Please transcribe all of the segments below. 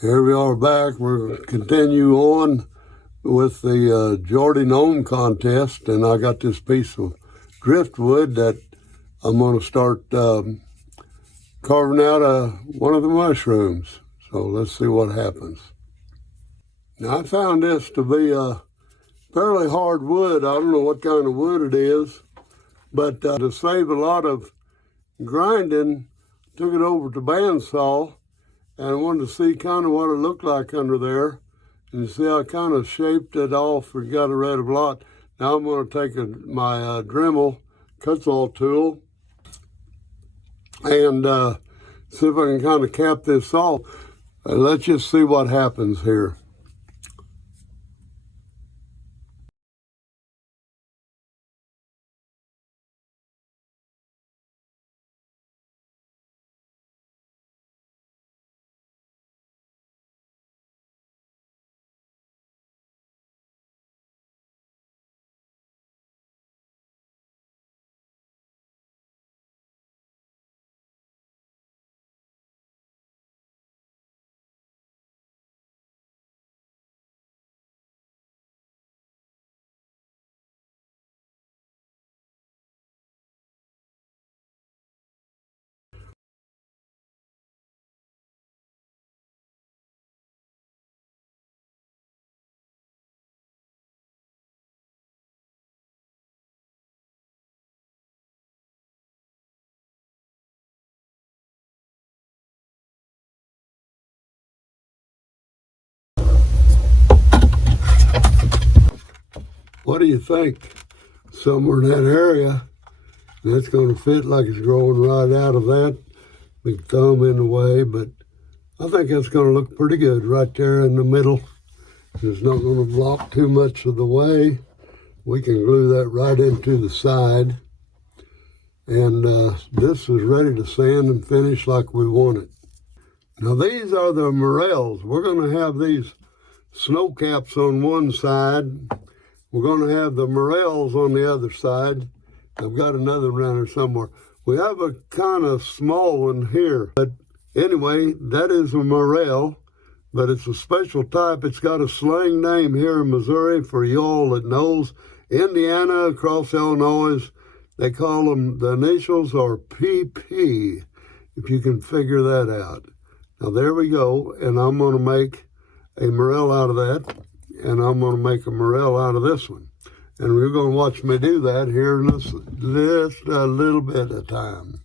Here we are back. We're continue on with the Jordy Nolan contest, and I got this piece of driftwood that I'm going to start carving out one of the mushrooms. So let's see what happens. Now I found this to be a fairly hard wood. I don't know what kind of wood it is, but to save a lot of grinding, took it over to bandsaw, and I wanted to see kind of what it looked like under there. And you see I kind of shaped it off and got rid of a lot. Now I'm going to take my Dremel cut-saw tool and see if I can kind of cap this off. Let's just see what happens here. What do you think? Somewhere in that area, that's going to fit like it's growing right out of that. Big thumb in the way, but I think that's going to look pretty good right there in the middle. It's not going to block too much of the way. We can glue that right into the side. And this is ready to sand and finish like we want it. Now these are the morels. We're going to have these snow caps on one side. We're going to have the morels on the other side. I've got another runner somewhere. We have a kind of small one here. But anyway, that is a morel, but it's a special type. It's got a slang name here in Missouri for y'all that knows. Indiana, across Illinois, they call them, the initials are PP, if you can figure that out. Now there we go, and I'm going to make a morel out of that. And I'm going to make a morel out of this one. And we're going to watch me do that here in just a little bit of time.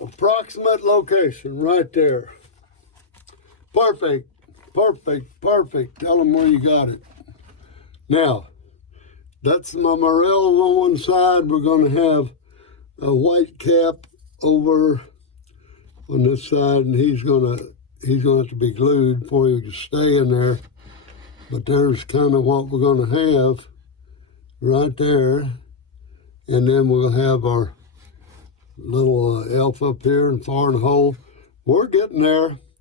Approximate location right there. Perfect, perfect, perfect. Tell them where you got it. Now, that's my morel on one side. We're going to have a white cap over on this side, and he's going to have to be glued before he can stay in there. But there's kind of what we're going to have right there. And then we'll have our little elf up here and far in the hole. We're getting there.